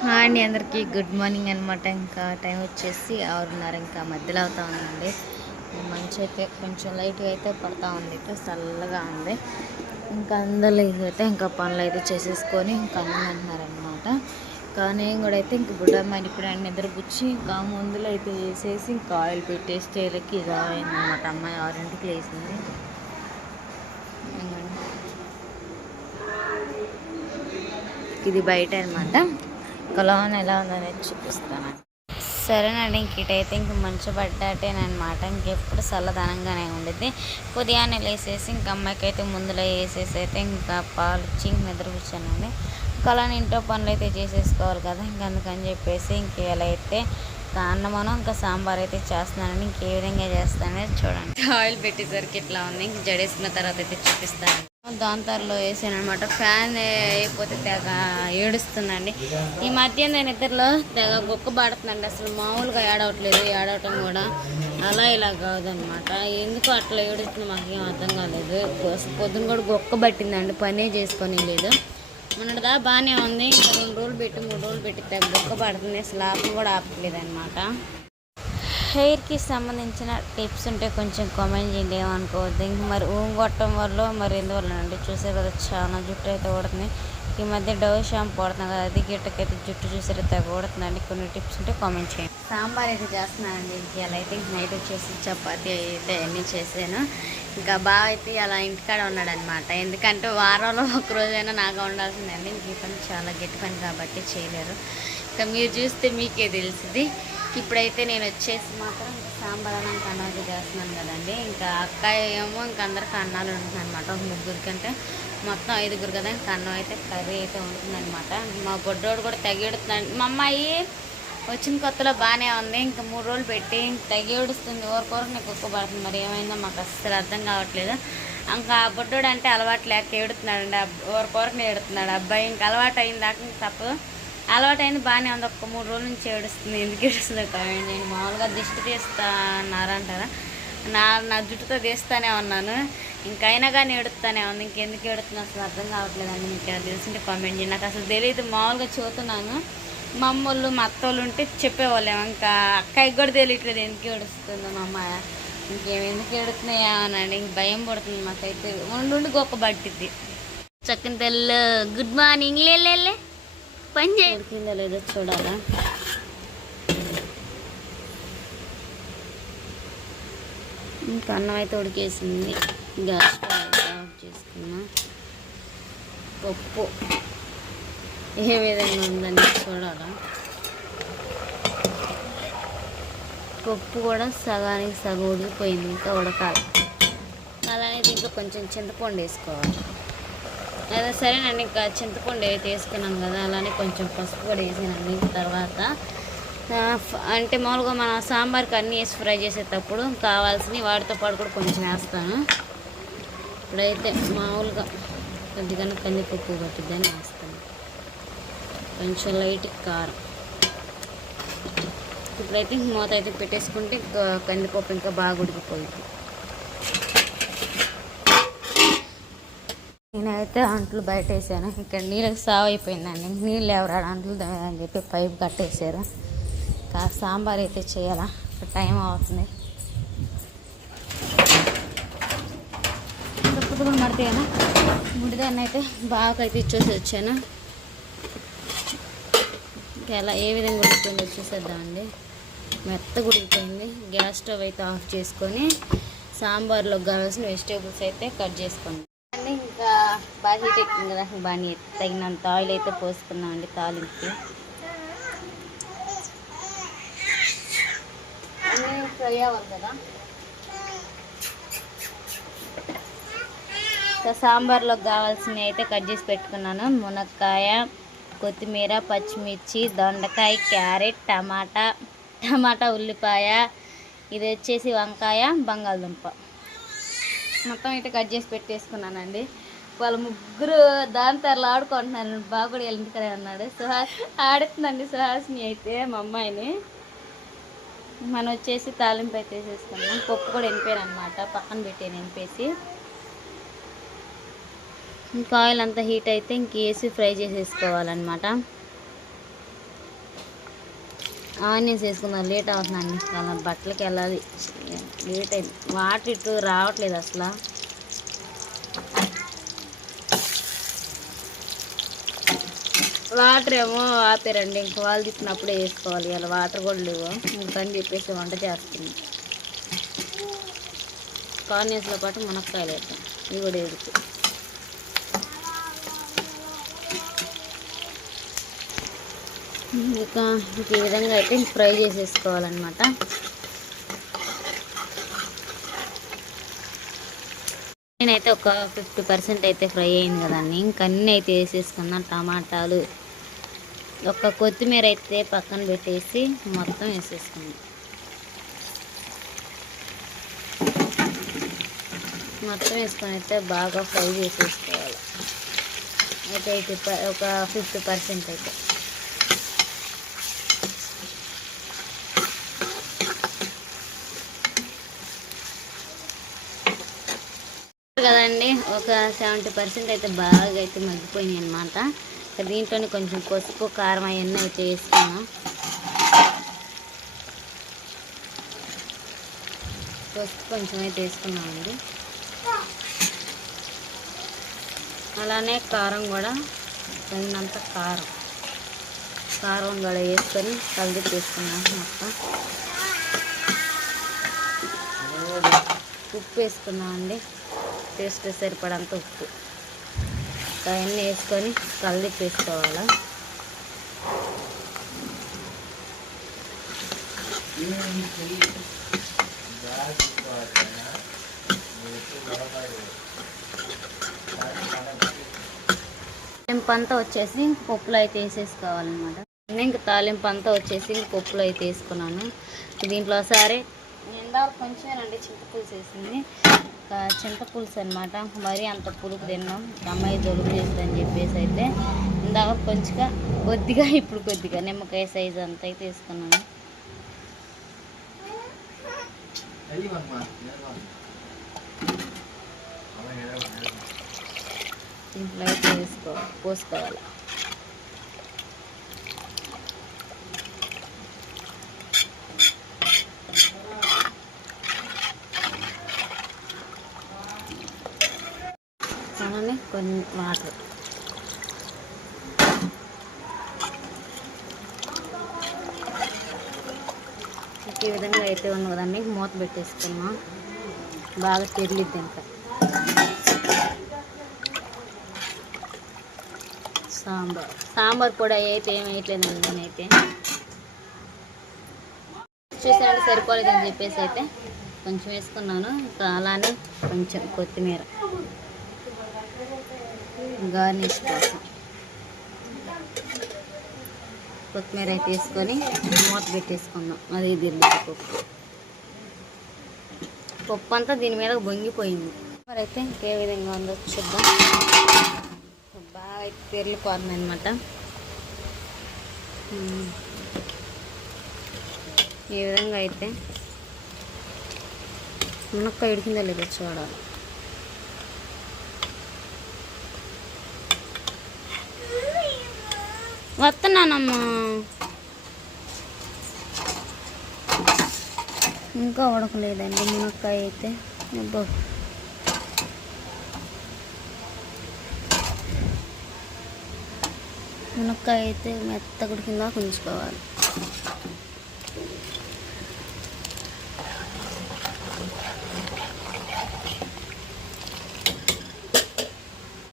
Hi అండి అందరికీ. Good morning అనమాట ఇంకా టైం వచ్చేసి ఆరున్నర. ఇంకా మధ్యలో అవుతా ఉందండి. మంచి అయితే కొంచెం లైట్గా అయితే పడతా ఉంది. అయితే చల్లగా ఉంది. ఇంకా అందరూ అయితే ఇంకా పనులు అయితే చేసేసుకొని ఇంకా అన్నమంటున్నారనమాట కానీ కూడా అయితే ఇంక బుడ్డమ్మాయిని ఇప్పుడు అన్ని నిద్రపుచ్చి ఇంకా ముందులో అయితే వేసేసి ఇంకా ఆయిల్ పెట్టేసి తేలకి ఇలా అయిందనమాట అమ్మాయి ఆరింటికి లేచింది. ఇది బయట అనమాట లోన్ ఎలా ఉందనేది చూపిస్తాను. సరేనండి ఇంక ఇటైతే ఇంక మంచు పడ్డాటేనమాట ఇంకెప్పుడు చల్లదనంగానే ఉండిద్ది. ఉదయాన్నే లేసేసి ఇంక అమ్మాయికి అయితే ముందులో వేసేసి అయితే ఇంకా పాలు ఇచ్చి ఇంక నిద్ర కూర్చోనండి. ఇంకా ఇంట్లో పనులు అయితే చేసేసుకోవాలి కదా ఇంక అందుకని చెప్పేసి ఇంక ఎలా అయితే అన్నమనం ఇంకా సాంబార్ అయితే చేస్తున్నానండి. ఇంకే విధంగా చేస్తాననేది చూడండి. ఆయిల్ పెట్టేసరికి ఇట్లా ఉంది. ఇంక జడేసుకున్న తర్వాత అయితే చూపిస్తాను. దాంతర్లో వేసాను అనమాట ఫ్యాన్ అయిపోతే తెగ ఏడుస్తుందండి. ఈ మధ్య నేను ఇద్దరిలో తెగ గొక్క పాడుతుందండి అసలు మామూలుగా ఏడవట్లేదు. ఏడవటం కూడా అలా ఇలా కాదనమాట ఎందుకు అట్లా ఏడుస్తుంది మాకు ఏం అర్థం కాలేదు. పొద్దున కూడా గొక్క పట్టిందండి. పనే చేసుకొని లేదు. మొన్నటిదా బాగానే ఉంది. ఇంకా రెండు రోజులు పెట్టి మూడు రోజులు పెట్టి తెగ గొక్క పడుతుంది. అసలు ఆపం కూడా ఆపట్లేదు అనమాట హెయిర్కి సంబంధించిన టిప్స్ ఉంటే కొంచెం కామెంట్ చేయండి. ఏమనుకోవద్దు. ఇంక మరి ఊం కొట్టడం వల్ల మరి ఎందువల్ల అంటే చూసే కదా చాలా జుట్టు అయితే కొడుతుంది ఈ మధ్య డవ్ షాంపూ వాడుతున్నాం కదా అది గిట్టకైతే జుట్టు చూసారు కొడుతుందండి కొన్ని టిప్స్ ఉంటే కామెంట్ చేయండి. సాంబార్ అయితే చేస్తున్నానండి. ఇంక ఇలా అయితే నైట్ వచ్చేసి చపాతి అయితే అన్నీ చేశాను. ఇంకా బాగా అయితే అలా ఇంటికాడ ఉన్నాడనమాట ఎందుకంటే వారంలో ఒక రోజైనా నాగా ఉండాల్సిందండి. ఇంక ఈ పని చాలా గట్టి పని కాబట్టి చేయలేరు. ఇంకా మీరు చూస్తే మీకే తెలిసింది ఇప్పుడైతే నేను వచ్చేసి మాత్రం ఇంకా సాంబార్ అన్నం కన్నాలు చేస్తున్నాను కదండి. ఇంకా అక్క ఏమో ఇంక అందరికి అన్నాలు ఉంటుంది అనమాట ఒక ముగ్గురికంటే మొత్తం ఐదుగురు కదా ఇంకా అన్నం అయితే కర్రీ అయితే ఉంటుందన్నమాట మా బొడ్డోడు కూడా తగిడుతున్నాడు మా అమ్మాయి వచ్చిన కొత్తలో బాగానే ఉంది. ఇంకా మూడు రోజులు పెట్టి ఇంక తగి ఏడుస్తుంది. ఊరికొరకు నీకు పడుతుంది. మరి ఏమైందో మాకు అస్సలు అర్థం కావట్లేదు. ఇంకా ఆ బొడ్డోడు అంటే అలవాటు లేక ఏడుతున్నాడు అండి ఓరుకోరకు ఏడుతున్నాడు. అబ్బాయి ఇంకా అలవాటు అయిన దాకా ఇంక తప్పదు అలవాటైంది బాగానే ఉంది. ఒక్క మూడు రోజుల నుంచి ఏడుస్తుంది. ఎందుకు ఏడుస్తుందో కామెంట్ నేను మామూలుగా దిష్టి తీస్తానారంటారా నా నా జుట్టుతో తీస్తానే ఉన్నాను. ఇంకైనా కానీ ఏడుస్తానే ఉంది. ఇంకెందుకు ఎడుతున్నా అసలు అర్థం కావట్లేదండి. మీకు ఏమైనా తెలిసింటే కామెంట్ చేయండి. నాకు అసలు తెలియదు. మామూలుగా చూస్తున్నాను మా అమ్మోళ్ళు మా అత్తోళ్ళు ఉంటే చెప్పేవాళ్ళేమో ఇంకా అక్కకి కూడా తెలియట్లేదు. ఎందుకు ఏడుస్తుందో మా అమ్మ. ఇంకేం ఎందుకు ఏడుతున్నాయా అనండి ఇంక భయం పడుతుంది మాకైతే. ఉండి గొప్ప పట్టిద్ది చక్కని తెల్ల గుడ్ మార్నింగ్ లేలే పని చేయిందో లేదో చూడాలా? ఇంకా అన్నం అయితే ఉడికేసింది. గ్యాస్ స్టవ్ ఆఫ్ చేసుకున్నా. పప్పు. ఏ విధంగా ఉందని చూడాలా? పప్పు కూడా సగానికి సగం ఉడికిపోయింది ఇంకా ఉడకాలి. అలానే ఇంకా కొంచెం చింతపండు వేసుకోవాలి. అదే సరేనండి ఇంకా చింతపండు వేసుకున్నాం కదా అలానే కొంచెం పసుపు కూడా వేసానండి తర్వాత. అంటే మామూలుగా మన సాంబార్కి అన్నీ వేసి ఫ్రై చేసేటప్పుడు కావాల్సినవి వాటితో పాటు కూడా కొంచెం వేస్తాను. ఇప్పుడైతే మామూలుగా కొద్దిగా కందిపప్పు పట్టిద్దని వేస్తాను. కొంచెం లైట్ కారం. ఇప్పుడైతే మూత అయితే పెట్టేసుకుంటే కందిపప్పు ఇంకా బాగా ఉడికిపోయింది. నేనైతే అంట్లు బయట వేసాను ఇక్కడ నీళ్ళకి సావ్ అయిపోయిందండి నీళ్ళు ఎవరు అంట్లు అని చెప్పి పైపు కట్టేసారు కాస్త సాంబార్ అయితే చేయాలా? ఇప్పుడు టైం అవుతుంది. తప్పదు మడితేనా? ముడిదాన్ని అయితే బాగా అయితే ఇచ్చేసి వచ్చాను ఎలా ఏ విధంగా ఉడికిపోయింది వచ్చేసేద్దామండి మెత్త ఉడికిపోయింది. గ్యాస్ స్టవ్ అయితే ఆఫ్ చేసుకొని సాంబార్లో కావాల్సిన వెజిటేబుల్స్ అయితే కట్ చేసుకోండి అండి బాగా హీట్ ఎక్కింది కదా బాగా తగినంత ఆయిల్ అయితే పోసుకున్నామండి తాలింపు అన్నీ ఫ్రై అవ్వాలి కదా. సాంబార్లోకి కావాల్సినవి అయితే కట్ చేసి పెట్టుకున్నాను. మునక్కాయ కొత్తిమీర పచ్చిమిర్చి దొండకాయ క్యారెట్ టమాటా టమాటా ఉల్లిపాయ. ఇది వచ్చేసి వంకాయ బంగాళదుంప. మొత్తం అయితే కట్ చేసి పెట్టేసుకున్నానండి. వాళ్ళ ముగ్గురు దాని తరలు ఆడుకుంటున్నారు. బాగుడు కూడా ఇంటికడే ఉన్నాడు సుహాస్ ఆడుతుందండి సుహాస్ని అయితే మా అమ్మాయిని. మనం వచ్చేసి తాలింపు అయితే వేసేసుకున్నాం పప్పు కూడా ఎనిపోయాను అనమాట పక్కన పెట్టాను ఎనిపేసి ఇంకా ఆయిల్ అంతా హీట్ అయితే ఇంక వేసి ఫ్రై చేసేసుకోవాలన్నమాట. ఆనియన్స్ వేసుకుందాం. లేట్ అవుతుందండి. అలా బట్టలకి వెళ్ళాలి. లేట్ అయింది. వాటర్ ఇటు రావట్లేదు అసలు. వాటర్ ఏమో ఆపారండి. ఇంక వాళ్ళు తిప్పినప్పుడే వేసుకోవాలి. ఇలా వాటర్ కూడా లేవు. ఇంకని చెప్పేసి వంట చేస్తుంది ఆనియన్స్లో పాటు మునక్కాయలు వేద్దాం. ఇవి కూడా వేడుకు ఇంకా ఈ విధంగా అయితే ఫ్రై చేసేసుకోవాలన్నమాట. అయితే ఒక ఫిఫ్టీ పర్సెంట్ అయితే ఫ్రై అయింది కదండి. ఇంకన్నీ అయితే వేసేసుకున్నాను టమాటాలు ఒక కొత్తిమీర అయితే పక్కన పెట్టేసి మొత్తం వేసేసుకున్నాం. మొత్తం వేసుకొని అయితే బాగా ఫ్రై చేసేసుకోవాలి. అయితే ఒక ఫిఫ్టీ పర్సెంట్ అయితే కదండి ఒక సెవెంటీ పర్సెంట్ అయితే బాగా అయితే మగ్గిపోయింది అనమాట దీంట్లోనే కొంచెం పసుపు కారం అవన్నీ అయితే వేసుకున్నాం. పసుపు కొంచెం అయితే వేసుకున్నామండి. అలానే కారం కూడా తగినంత కారం. కారం కూడా వేసుకొని కలిపి వేసుకున్నాం మొత్తం. ఉప్పు వేసుకున్నామండి. టేస్ట్ సరిపడంత ఉప్పు. అవన్నీ వేసుకొని కలిపి వేసుకోవాలి తాలింపు అంతా వచ్చేసి ఇంక పప్పులో అయితే వేసేసుకోవాలన్నమాట. ఇంకా తాలింపు అంతా వచ్చేసి ఇంక పప్పులో అయితే వేసుకున్నాను. దీంట్లో ఒకసారి నిండా కొంచెమేనండి చింతపులుసు వేసింది చింత పులుసు అనమాట మరీ అంత పులుపు తిన్నాం. అమ్మాయి జలుబు చేస్తుందని చెప్పేసి అయితే ఇందాక కొంచెంగా కొద్దిగా ఇప్పుడు కొద్దిగా నిమ్మకాయ సైజు అంత అయితే తీసుకున్నాను. దీంట్లో అయితే వేసుకో పోసుకోవాలి అలానే కొన్ని వాటర్ ఈ విధంగా అయితే ఉంది కదండి. మూత పెట్టేసుకున్నాం బాగా తెరిలిద్ది ఇంకా. సాంబార్. సాంబార్ కూడా అయితే ఏం వేయట్లేదండి నేనైతే. చూసానంటే సరిపోలేదని చెప్పేసి అయితే కొంచెం వేసుకున్నాను. ఇంకా అలానే కొంచెం కొత్తిమీర. గార్నిష్ కోసం. కొత్తిమీర అయితే వేసుకొని మూత పెట్టేసుకుందాం. అది దీని పప్పు పప్పు అంతా దీని మీద బొంగిపోయింది. మరి అయితే ఇంకే విధంగా ఉందో చూద్దాం. బాగా అయితే తెరిలిపోతుంది అనమాట ఈ విధంగా అయితే మునక్కాయ ఇడికిందో లేదో చూడాలి. వస్తున్నానమ్మా. ఇంకా ఉడకలేదండి మునక్కాయ అయితే. అబ్బో. మునక్కాయ అయితే మెత్తగా ఉడికిందా ఉంచుకోవాలి